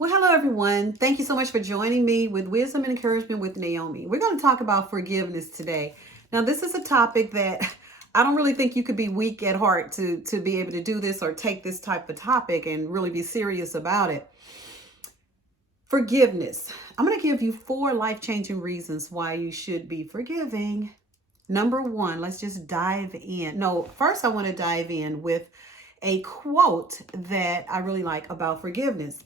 Well, hello everyone. Thank you so much for joining me with Wisdom and Encouragement with Naomi. We're going to talk about forgiveness today. Now, this is a topic that I don't really think you could be weak at heart to be able to do this or take this type of topic and really be serious about it. Forgiveness. I'm going to give you 4 life-changing reasons why you should be forgiving. Number 1, let's just dive in. No, first I want to dive in with a quote that I really like about forgiveness.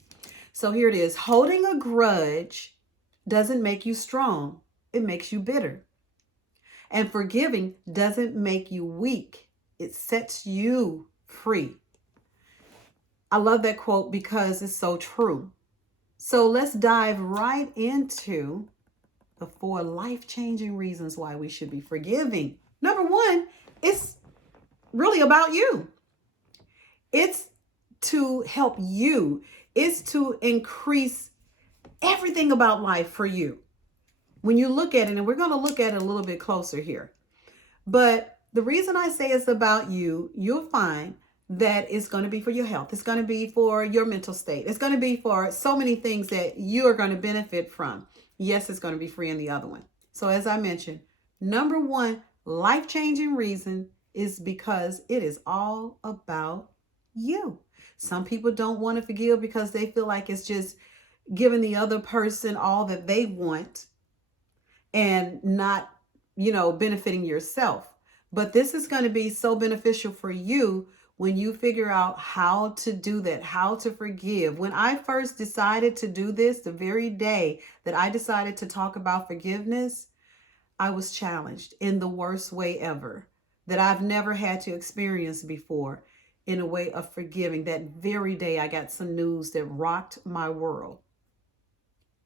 So here it is. Holding a grudge doesn't make you strong, it makes you bitter. And forgiving doesn't make you weak, it sets you free. I love that quote because it's so true. So let's dive right into the 4 life changing reasons why we should be forgiving. Number 1, it's really about you. It's to help you, it's to increase everything about life for you. When you look at it, and we're going to look at it a little bit closer here, but the reason I say it's about you, you'll find that it's going to be for your health. It's going to be for your mental state. It's going to be for so many things that you are going to benefit from. Yes, it's going to be free in the other one. So as I mentioned, number 1 life-changing reason is because it is all about you. Some people don't want to forgive because they feel like it's just giving the other person all that they want and not, benefiting yourself. But this is going to be so beneficial for you when you figure out how to do that, how to forgive. When I first decided to do this, the very day that I decided to talk about forgiveness, I was challenged in the worst way ever that I've never had to experience before in a way of forgiving. That very day, I got some news that rocked my world.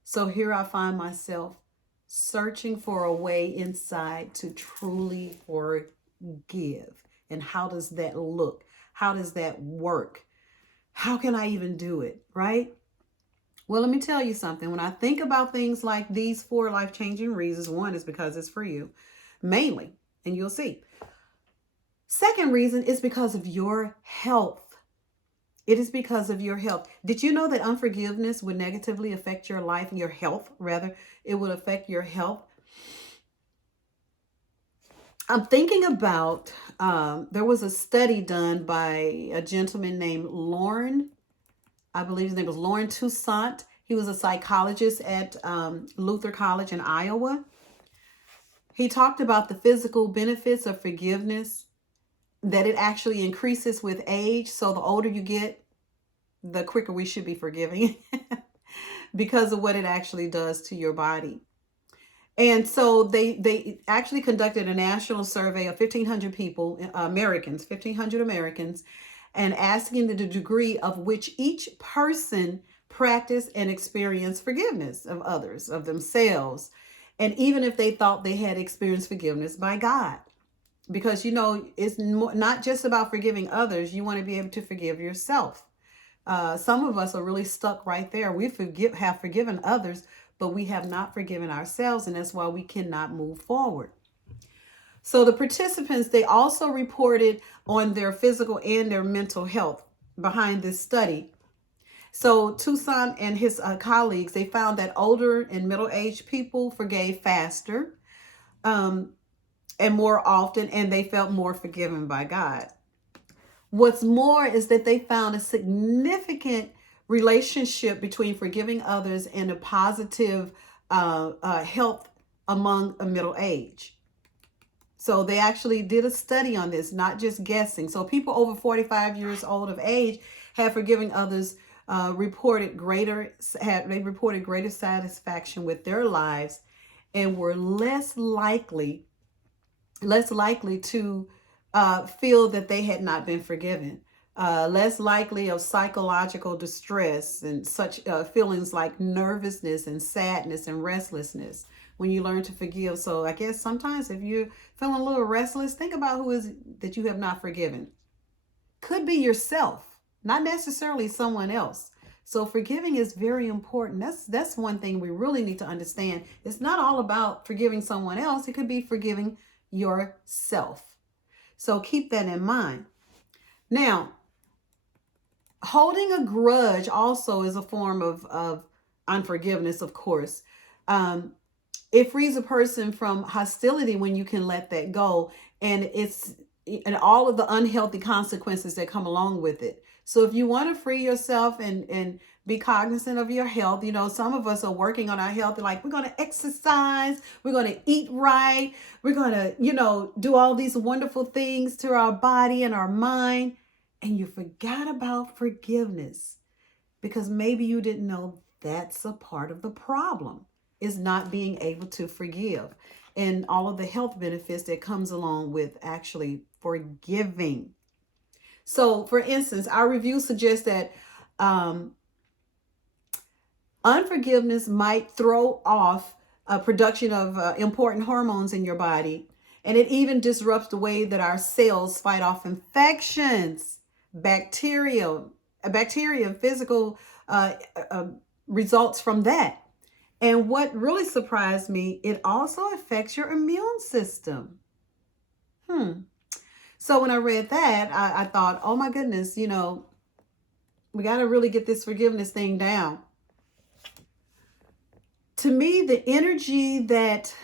So here I find myself searching for a way inside to truly forgive. And how does that look? How does that work? How can I even do it? Right? Well, let me tell you something. When I think about things like these 4 life changing reasons, 1 is because it's for you, mainly, and you'll see. Second reason is because of your health. It is because of your health. Did you know that unforgiveness would negatively affect your life, your health, rather? It would affect your health. I'm thinking about, there was a study done by a gentleman named Lauren. I believe his name was Lauren Toussaint. He was a psychologist at Luther College in Iowa. He talked about the physical benefits of forgiveness, that it actually increases with age. So the older you get, the quicker we should be forgiving because of what it actually does to your body. And so they actually conducted a national survey of 1,500 people, Americans, 1,500 Americans, and asking the degree of which each person practiced and experienced forgiveness of others, of themselves, and even if they thought they had experienced forgiveness by God. Because, it's not just about forgiving others. You want to be able to forgive yourself. Some of us are really stuck right there. We have forgiven others, but we have not forgiven ourselves, and that's why we cannot move forward. So the participants, they also reported on their physical and their mental health behind this study. So Toussaint and his colleagues, they found that older and middle-aged people forgave faster and more often, and they felt more forgiven by God. What's more is that they found a significant relationship between forgiving others and a positive health among a middle age. So they actually did a study on this, not just guessing. So people over 45 years old of age have forgiving others reported greater satisfaction with their lives and were less likely to feel that they had not been forgiven, less likely of psychological distress and such feelings like nervousness and sadness and restlessness when you learn to forgive. So I guess sometimes if you're feeling a little restless, think about who is that you have not forgiven. Could be yourself, not necessarily someone else. So forgiving is very important. That's one thing we really need to understand. It's not all about forgiving someone else. It could be forgiving yourself. So keep that in mind. Now, Holding a grudge also is a form of unforgiveness, of course. Um, it frees a person from hostility when you can let that go, and all of the unhealthy consequences that come along with it. So if you want to free yourself and be cognizant of your health, some of us are working on our health, like we're going to exercise, we're going to eat right, we're going to do all these wonderful things to our body and our mind, and you forgot about forgiveness because maybe you didn't know that's a part of the problem, is not being able to forgive and all of the health benefits that comes along with actually forgiving. So for instance, our review suggests that um, unforgiveness might throw off a production of important hormones in your body, and it even disrupts the way that our cells fight off infections, bacteria, physical uh, uh, results from that. And what really surprised me, it also affects your immune system. So when I read that, I thought, oh my goodness, we got to really get this forgiveness thing down. To me, the energy that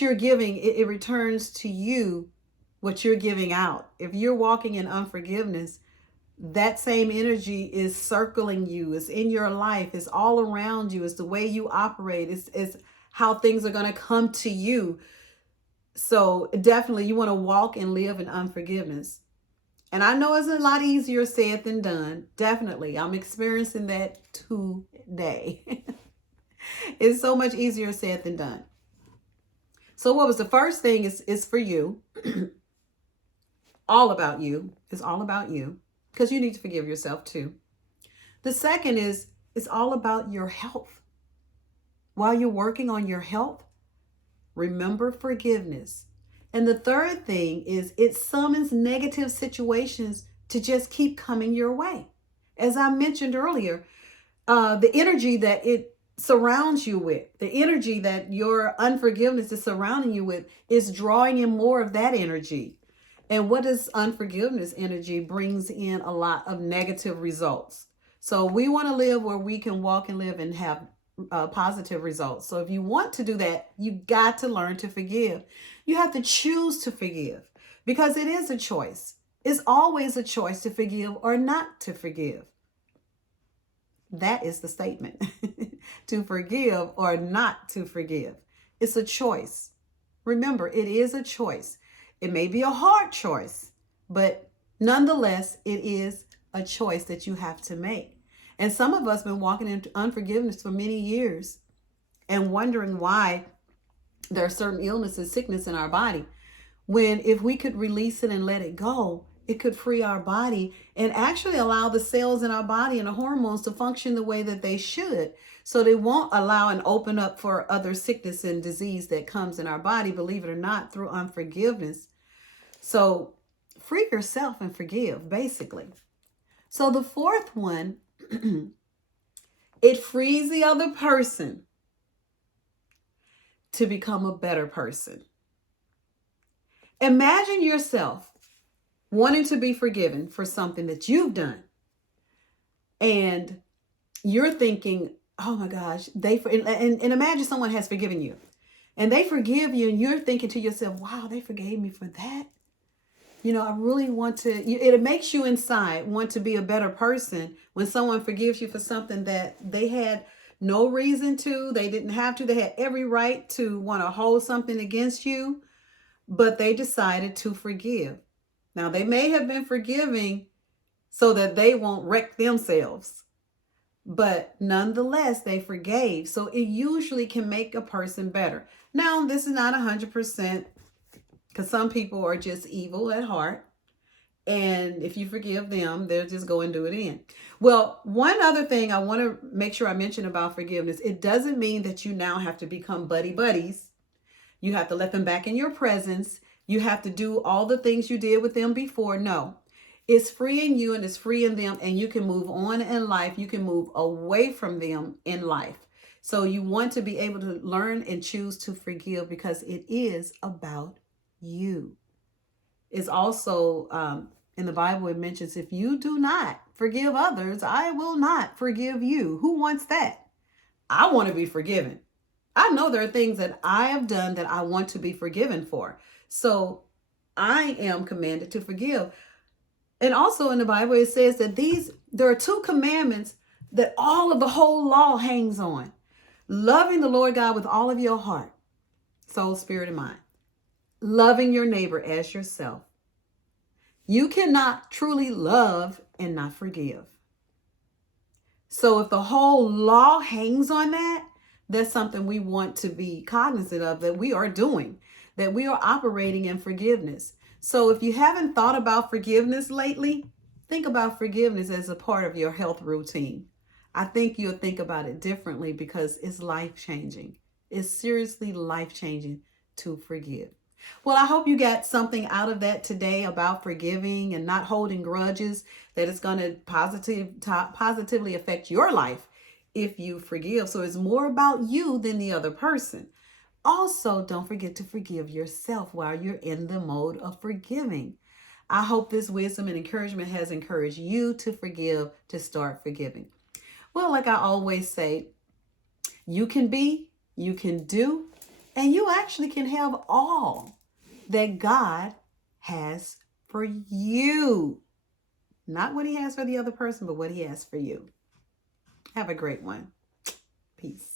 you're giving, it returns to you what you're giving out. If you're walking in unforgiveness, that same energy is circling you, is in your life, is all around you, is the way you operate, is how things are going to come to you. So definitely you want to walk and live in unforgiveness. And I know it's a lot easier said than done. Definitely. I'm experiencing that today. It's so much easier said than done. So what was the first thing is for you. All about you. It's all about you. Because you need to forgive yourself too. The second is it's all about your health. While you're working on your health, remember forgiveness. And the third thing is it summons negative situations to just keep coming your way. As I mentioned earlier, the energy that it surrounds you with, the energy that your unforgiveness is surrounding you with, is drawing in more of that energy. And what is unforgiveness energy brings in a lot of negative results. So we want to live where we can walk and live and have positive results. So if you want to do that, you got to learn to forgive. You have to choose to forgive because it is a choice. It's always a choice to forgive or not to forgive. That is the statement. To forgive or not to forgive. It's a choice. Remember, it is a choice. It may be a hard choice, but nonetheless, it is a choice that you have to make. And some of us have been walking into unforgiveness for many years and wondering why there are certain illnesses, sickness in our body. When if we could release it and let it go, it could free our body and actually allow the cells in our body and the hormones to function the way that they should. So they won't allow and open up for other sickness and disease that comes in our body, believe it or not, through unforgiveness. So free yourself and forgive, basically. So the fourth one, it frees the other person to become a better person. Imagine yourself wanting to be forgiven for something that you've done. And you're thinking, oh my gosh, and imagine someone has forgiven you. And they forgive you and you're thinking to yourself, wow, they forgave me for that. I really want to, it makes you inside want to be a better person when someone forgives you for something that they had no reason to, they didn't have to, they had every right to want to hold something against you, but they decided to forgive. Now, they may have been forgiving so that they won't wreck themselves, but nonetheless, they forgave. So it usually can make a person better. Now, this is not 100%. Because some people are just evil at heart. And if you forgive them, they'll just go and do it again. Well, one other thing I want to make sure I mention about forgiveness, it doesn't mean that you now have to become buddies. You have to let them back in your presence. You have to do all the things you did with them before. No, it's freeing you and it's freeing them, and you can move on in life. You can move away from them in life. So you want to be able to learn and choose to forgive because it is about you. Is also in the Bible, it mentions if you do not forgive others, I will not forgive you. Who wants that? I want to be forgiven. I know there are things that I have done that I want to be forgiven for. So I am commanded to forgive. And also in the Bible, it says that there are two commandments that all of the whole law hangs on: loving the Lord God with all of your heart, soul, spirit, and mind, loving your neighbor as yourself. You cannot truly love and not forgive. So if the whole law hangs on that, that's something we want to be cognizant of, that we are doing, that we are operating in forgiveness. So if you haven't thought about forgiveness lately, think about forgiveness as a part of your health routine. I think you'll think about it differently because it's life-changing. It's seriously life-changing to forgive. Well, I hope you got something out of that today about forgiving and not holding grudges, that it's going to positively affect your life if you forgive. So it's more about you than the other person. Also, don't forget to forgive yourself while you're in the mode of forgiving. I hope this wisdom and encouragement has encouraged you to forgive, to start forgiving. Well, like I always say, you can be, you can do, and you actually can have all that God has for you. Not what he has for the other person, but what he has for you. Have a great one. Peace.